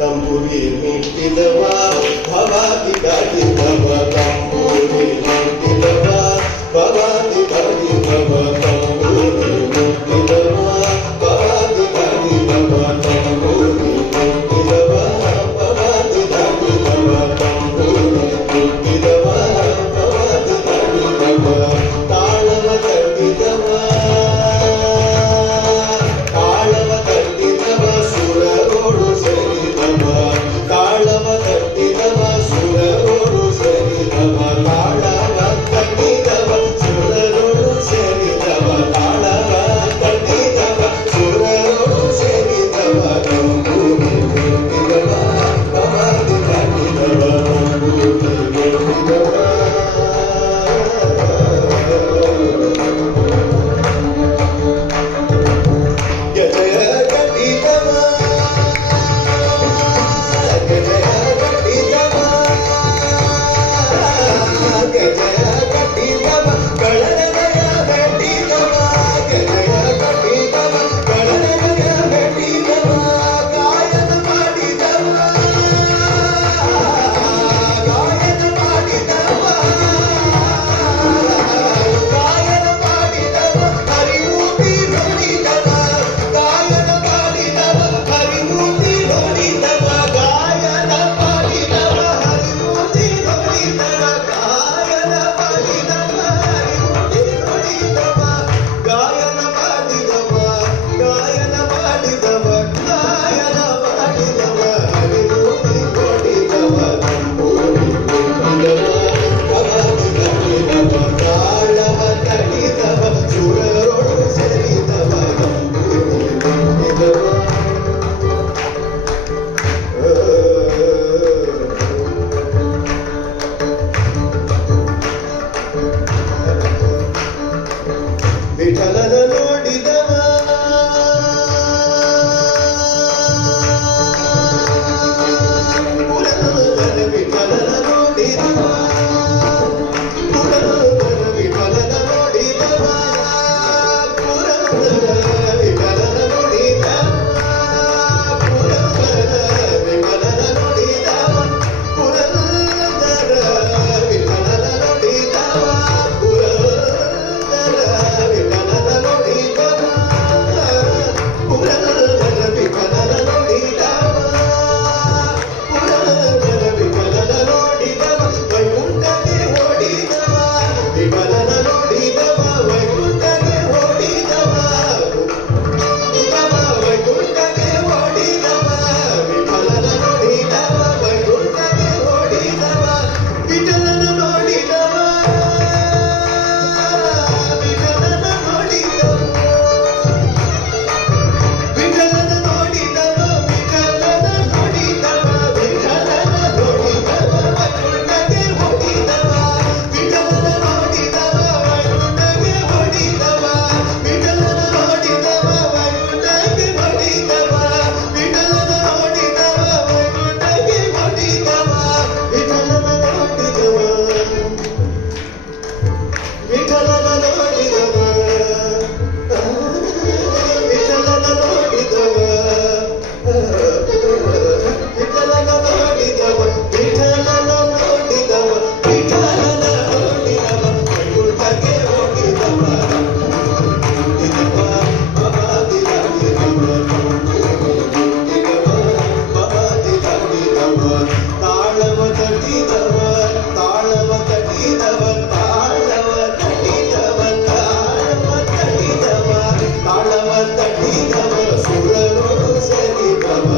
ತಂಬುರಿ ಮಿಟ್ಟಿದವ ಭವಾದಿ ಗಾಡಿದವ ತಂಬುರಿ ಮಿಟ್ಟಿದವ ಭವಾದಿ ಗಾಡಿದವ ತಂಬುರಿ ಮಿಟ್ಟಿದವ ಭವಾದಿ ಗಾಡಿದವ ತಂಬುರಿ ಮಿಟ್ಟಿದವ ಭವಾದಿ ಗಾಡಿದವ ತಂಬುರಿ ಮಿಟ್ಟಿದವ ಭವಾದಿ ಗಾಡಿದವ ತಾಳವ ಕಟ್ಟಿದವ ಸುರರೋಡು ಸರಿದವ ತಾಳವ ಕಟ್ಟಿದವ ಸುರರೋಡು ಸರಿದವ ತಾಳವ ಕಟ್ಟಿದವ ಸುರರೋಡು ಸರಿದವ ತಾಳವ ಕಟ್ಟಿದವ ಸುರರೋಡು ಸರಿದವ ತಂಬೂರಿ ಮಿಟ್ಟಿದವ ಭವಾದಿ ಗಾಡಿದವ ತಂಬೂರಿ ಮಿಟ್ಟಿದವ ವಿಠಲನ ನೋಡಿದವ ಪುರಂದರ ವಿಠಲನ ನೋಡಿದವ ಪುರಂದರ ವಿಠಲನ ನೋಡಿದವ ಪುರಂದರ ವಿಠಲನ ನೋಡಿದವ ಪುರಂದರ ವಿಠಲನ ನೋಡಿದವ ಪುರಂದರ ವಿಠಲನ ನೋಡಿದವ ಸುರರೋಡು ಸರಿದವ